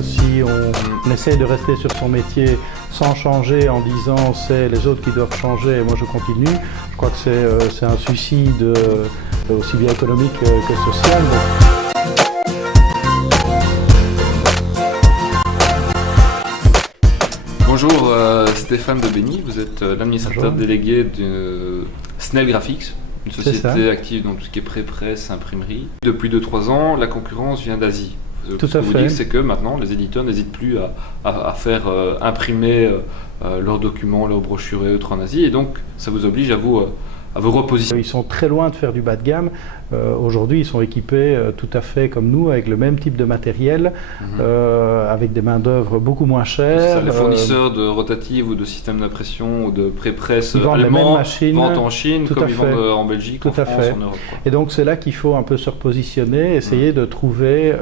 Si on essaie de rester sur son métier sans changer en disant c'est les autres qui doivent changer et moi je continue, je crois que c'est un suicide aussi bien économique que social. Bonjour Stéphane Debeny, vous êtes l'administrateur délégué de Snell Graphics, une société active dans tout ce qui est pré-presse, imprimerie. Depuis 2-3 ans, la concurrence vient d'Asie. Ce que vous dites, c'est que maintenant, les éditeurs n'hésitent plus à faire imprimer leurs documents, leurs brochures et autres en Asie, et donc ça vous oblige à vous repositionner. Ils sont très loin de faire du bas de gamme. Aujourd'hui, ils sont équipés tout à fait comme nous, avec le même type de matériel, avec des main-d'œuvre beaucoup moins chères. Les fournisseurs de rotatives ou de systèmes d'impression ou de pré-presse allemands vendent en Chine, comme ils vendent en Belgique, en France, en Europe. Et donc, c'est là qu'il faut un peu se repositionner, essayer de trouver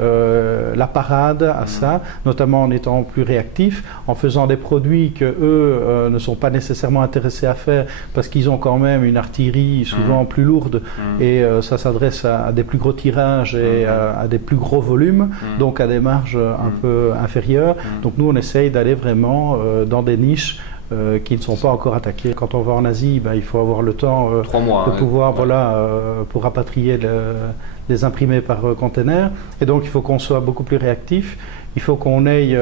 la parade à ça, notamment en étant plus réactif, en faisant des produits que eux ne sont pas nécessairement intéressés à faire, parce qu'ils ont quand même une artillerie souvent plus lourde, et ça s'adresse à des plus gros tirages et à des plus gros volumes, donc à des marges un peu inférieures. Donc nous, on essaye d'aller vraiment dans des niches qui ne sont pas encore attaquées. Quand on va en Asie, il faut avoir le temps 3 mois, de pouvoir, pour rapatrier les imprimés par container. Et donc, il faut qu'on soit beaucoup plus réactif. Il faut qu'on ait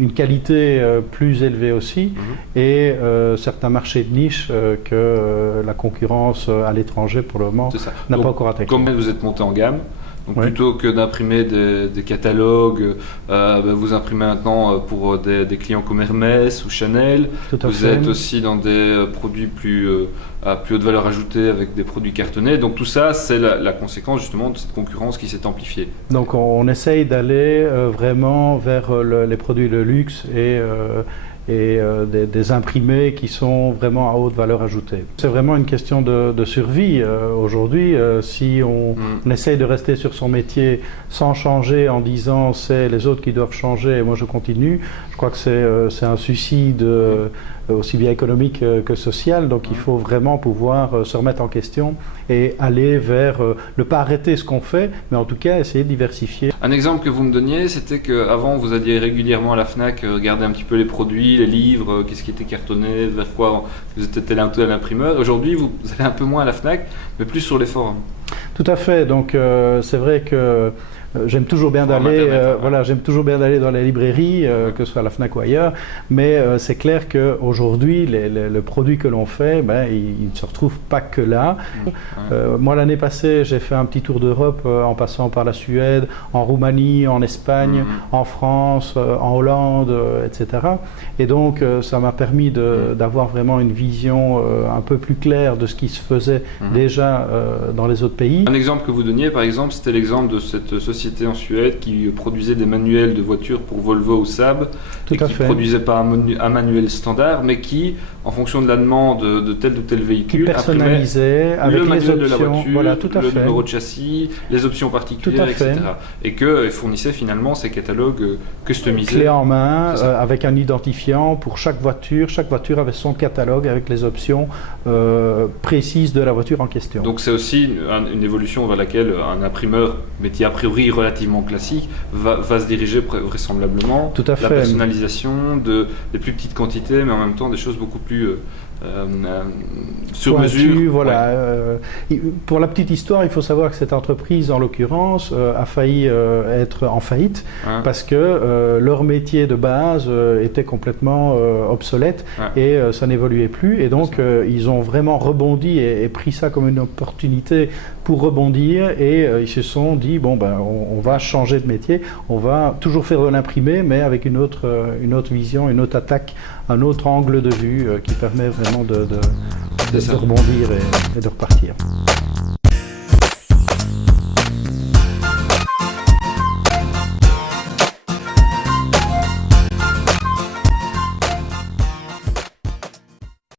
une qualité plus élevée aussi et certains marchés de niche que la concurrence à l'étranger pour le moment n'a pas encore attaqué. Comme vous êtes monté en gamme, donc plutôt que d'imprimer des catalogues, vous imprimez maintenant pour des clients comme Hermès ou Chanel. Vous êtes aussi dans des produits à plus haute valeur ajoutée avec des produits cartonnés. Donc tout ça, c'est la conséquence justement de cette concurrence qui s'est amplifiée. Donc on essaye d'aller vraiment vers les produits de luxe et des imprimés qui sont vraiment à haute valeur ajoutée. C'est vraiment une question de survie aujourd'hui. Si on essaye de rester sur son métier sans changer en disant c'est les autres qui doivent changer et moi je continue, je crois que c'est un suicide aussi bien économique que social. Donc il faut vraiment pouvoir se remettre en question et aller vers, ne pas arrêter ce qu'on fait, mais en tout cas essayer de diversifier. Un exemple que vous me donniez, c'était qu'avant vous alliez régulièrement à la FNAC regarder un petit peu les produits, les livres, qu'est-ce qui était cartonné, vers quoi vous étiez allé un peu à l'imprimeur. Aujourd'hui, vous allez un peu moins à la FNAC, mais plus sur les forums. Tout à fait. Donc c'est vrai que j'aime toujours bien d'aller j'aime toujours bien d'aller dans les librairies, que ce soit à la FNAC ou ailleurs, mais c'est clair qu'aujourd'hui, le produit que l'on fait, il ne se retrouve pas que là. Moi, l'année passée, j'ai fait un petit tour d'Europe en passant par la Suède, en Roumanie, en Espagne, en France, en Hollande, etc. Et donc, ça m'a permis d'avoir vraiment une vision un peu plus claire de ce qui se faisait déjà dans les autres pays. Un exemple que vous donniez, par exemple, c'était l'exemple de cette société en Suède qui produisait des manuels de voitures pour Volvo ou Saab, qui ne produisait pas un manuel standard, mais qui, en fonction de la demande de tel ou tel véhicule, personnalisait avec le manuel de la voiture, le numéro de chassis, les options particulières, etc. Et que fournissait finalement ces catalogues customisés. Clé en main, avec un identifiant pour chaque voiture. Chaque voiture avait son catalogue avec les options précises de la voiture en question. Donc c'est aussi une évolution vers laquelle un imprimeur, métier a priori relativement classique, va se diriger vraisemblablement. Tout à fait. La personnalisation, des plus petites quantités, mais en même temps des choses beaucoup plus sur mesure. Pour la petite histoire, il faut savoir que cette entreprise, en l'occurrence, a failli être en faillite parce que leur métier de base était complètement obsolète et ça n'évoluait plus. Et donc, ils ont vraiment rebondi et pris ça comme une opportunité pour rebondir et ils se sont dit, on va changer de métier, on va toujours faire de l'imprimé, mais avec une autre vision, une autre attaque, un autre angle de vue qui permet vraiment de rebondir et de repartir.